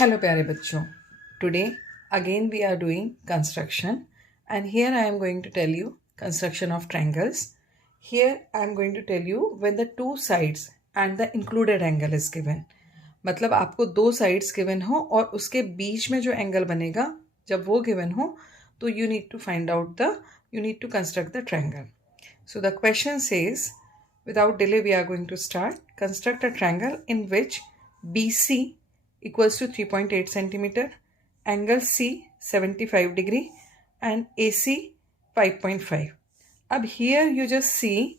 Hello प्यारे बच्चों. Today again we are doing construction and here I am going to tell you construction of triangles. Here I am going to tell you when the two sides and the included angle is given. मतलब आपको दो sides given हो और उसके बीच में जो angle बनेगा जब वो given हो तो you need to construct the triangle. So the question says, without delay we are going to start. Construct a triangle in which BC equals to 3.8 centimeter, angle C 75 degree and AC 5.5. अब here you just see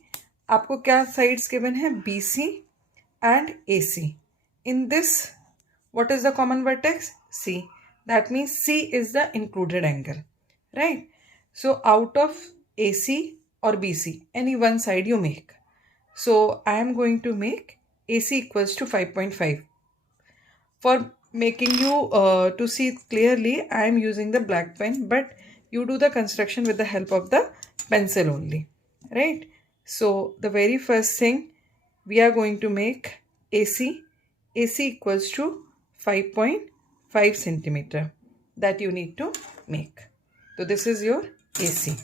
आपको क्या sides given है BC and AC. In this, what is the common vertex? C. That means C is the included angle, right? So out of AC or BC, any one side you make. So I am going to make AC equals to 5.5. For making you to see clearly, I am using the black pen, but you do the construction with the help of the pencil only, right? So the very first thing we are going to make AC equals to 5.5 centimeter that you need to make. So this is your AC.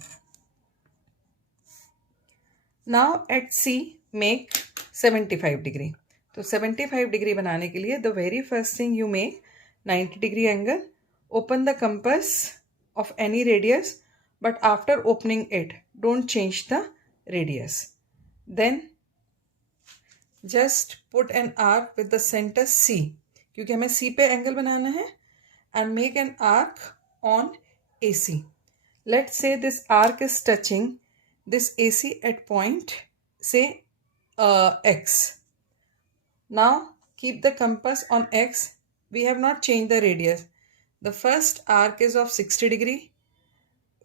Now at C make 75 degree. तो 75 degree बनाने के लिए the very first thing you make 90 degree angle. Open the compass of any radius but after opening it don't change the radius. Then just put an arc with the centre C क्योंकि हमें C पे angle बनाना है. And make an arc on AC. Let's say this arc is touching this AC at point say X. Now keep the compass on X. We have not changed the radius. The first arc is of 60 degree.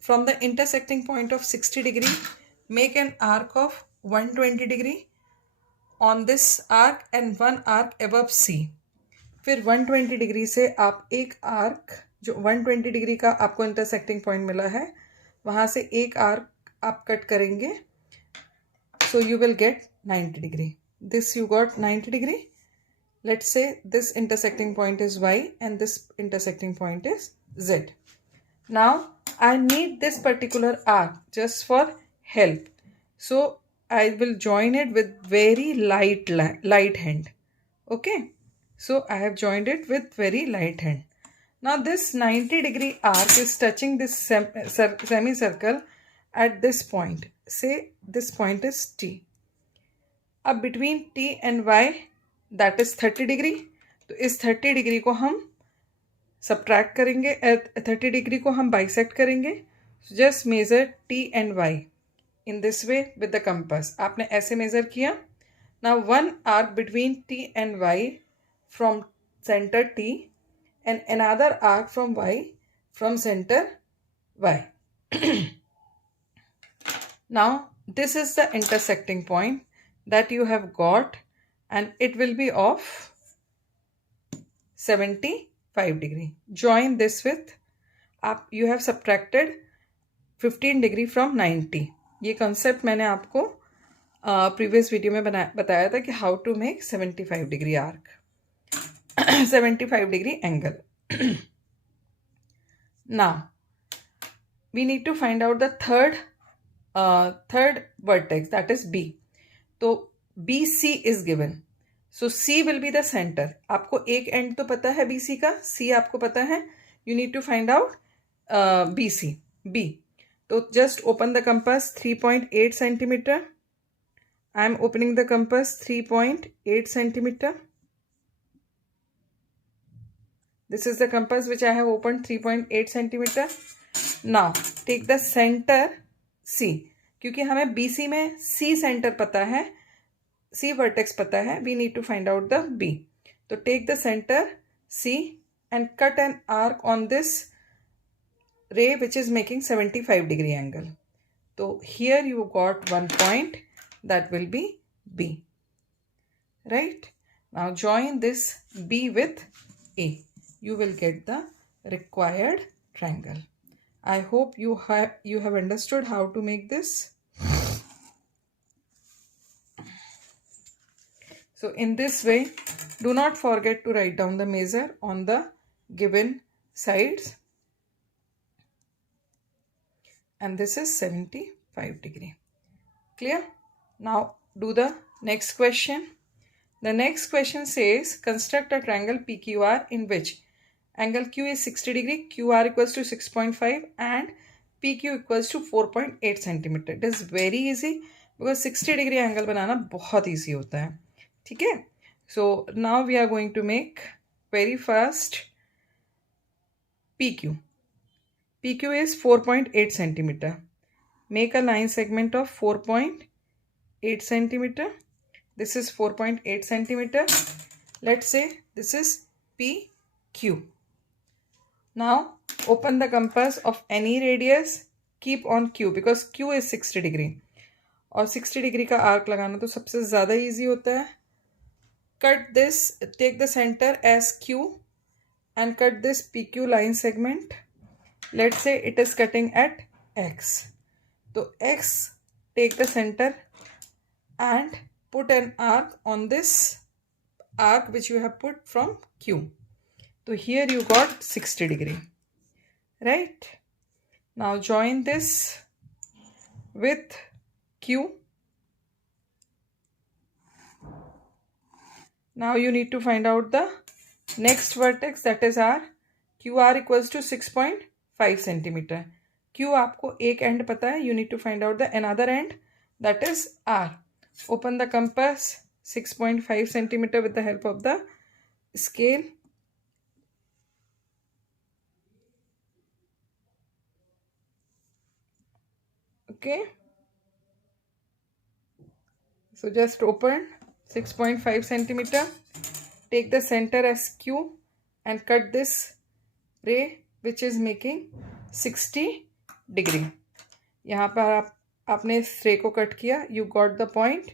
From the intersecting point of 60 degree, make an arc of 120 degree on this arc and one arc above C. फिर 120 degree से आप एक arc जो 120 degree का आपको intersecting point मिला है वहाँ से एक आर्क आप कट करेंगे. So you will get 90 degree. This you got 90 degree. Let's say this intersecting point is Y and this intersecting point is Z. Now I need this particular arc just for help. So I will join it with very light hand. Okay. So I have joined it with very light hand. Now this 90 degree arc is touching this semicircle at this point. Say this point is T. अब between T and Y that is 30 degree. तो इस 30 degree को हम subtract करेंगे, 30 degree को हम bisect करेंगे. So just measure T and Y in this way with the compass. आपने ऐसे measure किया. Now one arc between T and Y from center T and another arc from Y from center Y. Now this is the intersecting point that you have got and it will be of 75 degree. Join this with you have subtracted 15 degree from 90. ये concept मैंने आपको previous video में बताया था कि how to make 75 degree arc, 75 degree angle. Now we need to find out the third vertex, that is B. तो BC is given. So C will be the center. आपको एक end तो पता है BC का, C आपको पता है. You need to find out BC. B. तो just open the compass 3.8 centimeter. I am opening the compass 3.8 centimeter. This is the compass which I have opened 3.8 centimeter. Now take the center C. क्योंकि हमें BC में C center पता है, C vertex पता है, we need to find out the B. तो take the center C and cut an arc on this ray which is making 75 degree angle. तो here you got one point that will be B. Right? Now join this B with A. You will get the required triangle. I hope you have understood how to make this. So in this way, do not forget to write down the measure on the given sides, and this is 75 degree. Clear? Now do the next question. The next question says construct a triangle PQR in which angle Q is 60 degree, QR equals to 6.5 and PQ equals to 4.8 centimeter. It is very easy because 60 degree angle बनाना बहुत easy होता है. ठीक है? So now we are going to make very fast PQ. PQ is 4.8 centimeter. Make a line segment of 4.8 centimeter. This is 4.8 centimeter. Let's say this is PQ. Now open the compass of any radius. Keep on Q because Q is 60 degree. और 60 degree का arc लगाना तो सबसे ज़्यादा easy होता है. Cut this, take the center as Q and cut this PQ line segment. Let's say it is cutting at X. So X, take the center and put an arc on this arc which you have put from Q. So here you got 60 degree, right? Now join this with Q. Now you need to find out the next vertex, that is R. QR equals to 6.5 centimeter. Q आपको एक end पता है. You need to find out the another end, that is R. Open the compass 6.5 centimeter with the help of the scale. Okay. So just open 6.5 centimeter. Take the center as Q and cut this ray which is making 60 degree. यहाँ पर आपने इस रे को cut किया. You got the point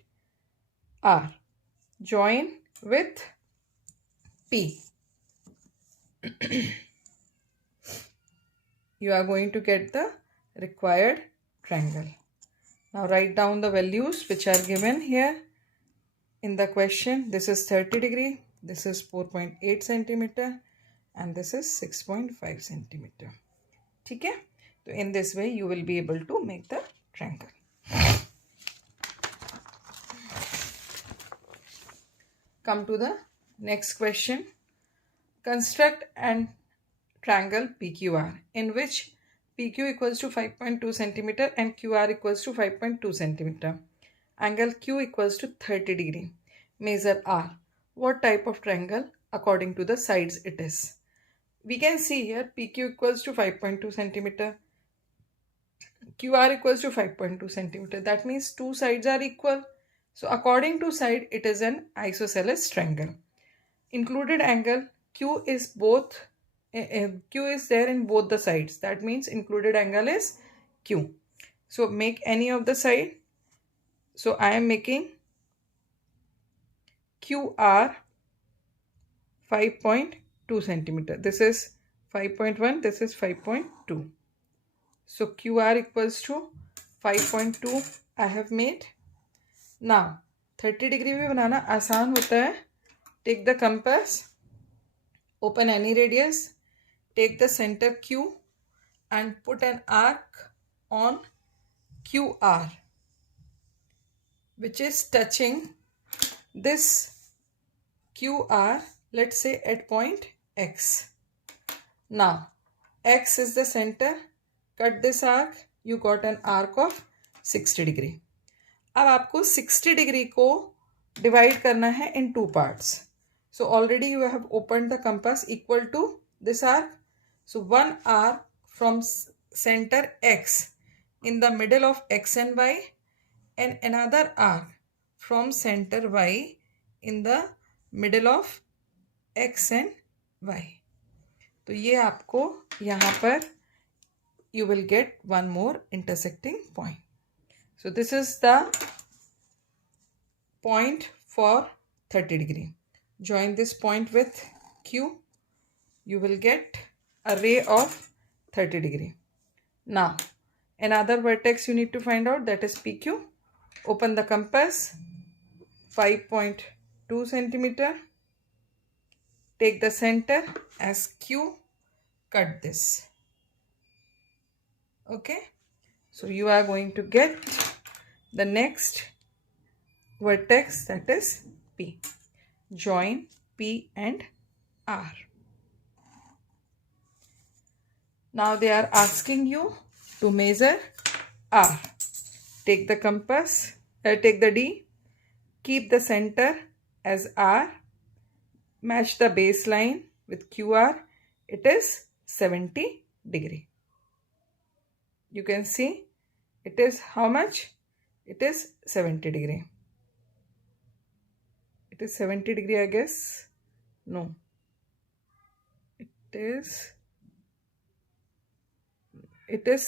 R. Join with P. You are going to get the required triangle. Now write down the values which are given here in the question. This is 30 degree, this is 4.8 centimeter and this is 6.5 centimeter. ठीक है? So in this way you will be able to make the triangle. Come to the next question. Construct an triangle PQR in which PQ equals to 5.2 centimeter and QR equals to 5.2 centimeter. Angle Q equals to 30 degree. Measure R. What type of triangle according to the sides it is? We can see here PQ equals to 5.2 centimeter. QR equals to 5.2 centimeter. That means two sides are equal. So according to side, it is an isosceles triangle. Included angle Q is both. Q is there in both the sides. That means included angle is Q. So make any of the side. So I am making QR 5.2 centimeter. This is 5.1. This is 5.2. So QR equals to 5.2 I have made. Now 30 degree भी बनाना आसान होता है. Take the compass. Open any radius. Take the center Q and put an arc on QR which is touching this QR, let's say at point X. Now X is the center. Cut this arc. You got an arc of 60 degree. अब आपको 60 degree को divide करना है in two parts. So already you have opened the compass equal to this arc. So one arc from center X in the middle of X and Y and another arc from center Y in the middle of X and Y. तो ये आपको यहाँ पर you will get one more intersecting point. So this is the point for 30 degree. Join this point with Q. You will get a ray of 30 degree. Now another vertex you need to find out, that is PQ. Open the compass 5.2 centimeter. take the center as Q, cut this. Okay, so you are going to get the next vertex, that is P. Join P and R. Now they are asking you to measure R. Take the compass, take the D, keep the center as R, match the baseline with QR. It is 70 degree. You can see it is how much? It is 70 degree. It is 70 degree, I guess. No. It is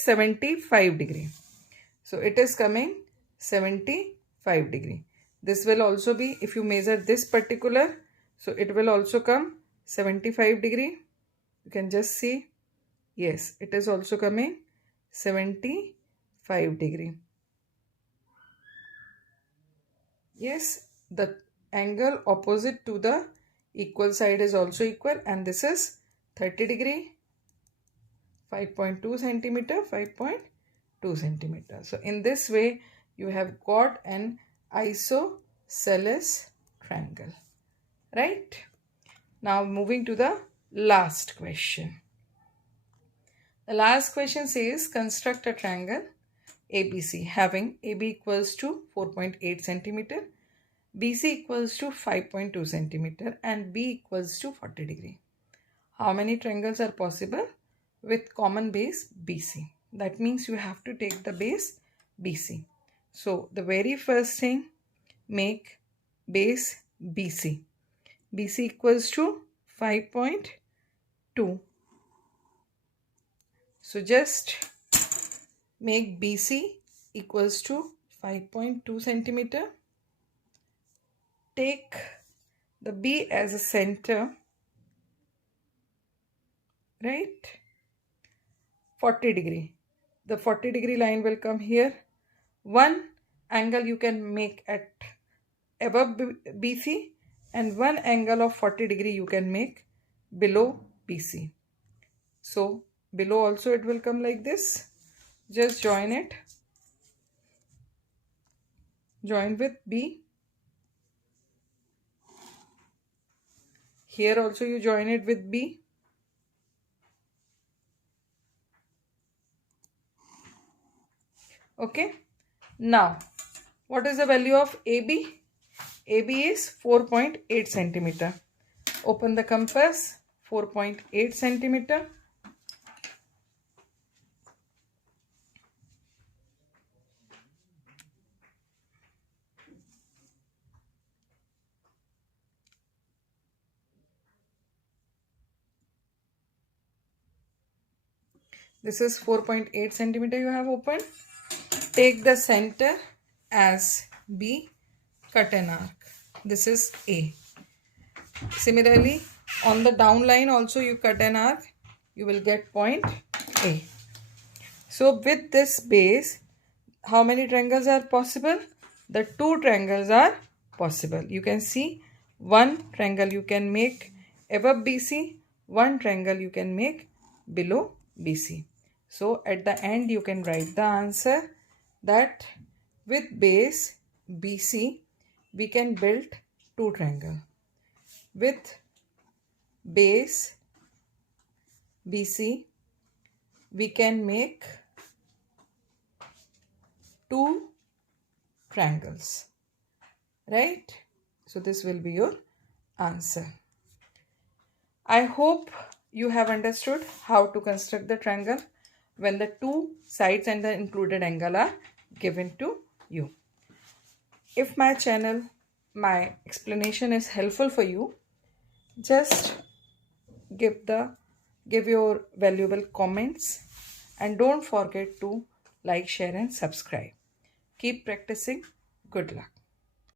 75 degree. So it is coming 75 degree. This will also be, if you measure this particular, so it will also come 75 degree. You can just see, yes, it is also coming 75 degree. Yes, the angle opposite to the equal side is also equal, and this is 30 degree, 5.2 centimeter, 5.2 centimeter. So in this way, you have got an isosceles triangle, right? Now moving to the last question. The last question says, construct a triangle ABC having AB equals to 4.8 centimeter, BC equals to 5.2 centimeter, and B equals to 40 degree. How many triangles are possible with common base BC? That means you have to take the base BC. So the very first thing, make base BC. BC equals to 5.2. So just make BC equals to 5.2 centimeter. Take the B as a center, right? 40 degree. The 40 degree line will come here. One angle you can make at above BC, and one angle of 40 degree you can make below BC. So below also it will come like this. Just join it. Join with B. Here also you join it with B. Okay. Now, what is the value of AB? AB is 4.8 centimeter. Open the compass, 4.8 centimeter. This is 4.8 centimeter you have opened. Take the center as B, cut an arc. This is A. Similarly, on the down line also you cut an arc. You will get point A. So with this base, how many triangles are possible? The two triangles are possible. You can see one triangle you can make above BC, one triangle you can make below BC. So at the end you can write the answer that with base BC we can build two triangles. With base BC we can make two triangles, right? So this will be your answer. I hope you have understood how to construct the triangle when the two sides and the included angle are given to you. If my channel, my explanation is helpful for you, just give your valuable comments, and don't forget to like, share and subscribe. Keep practicing. Good luck.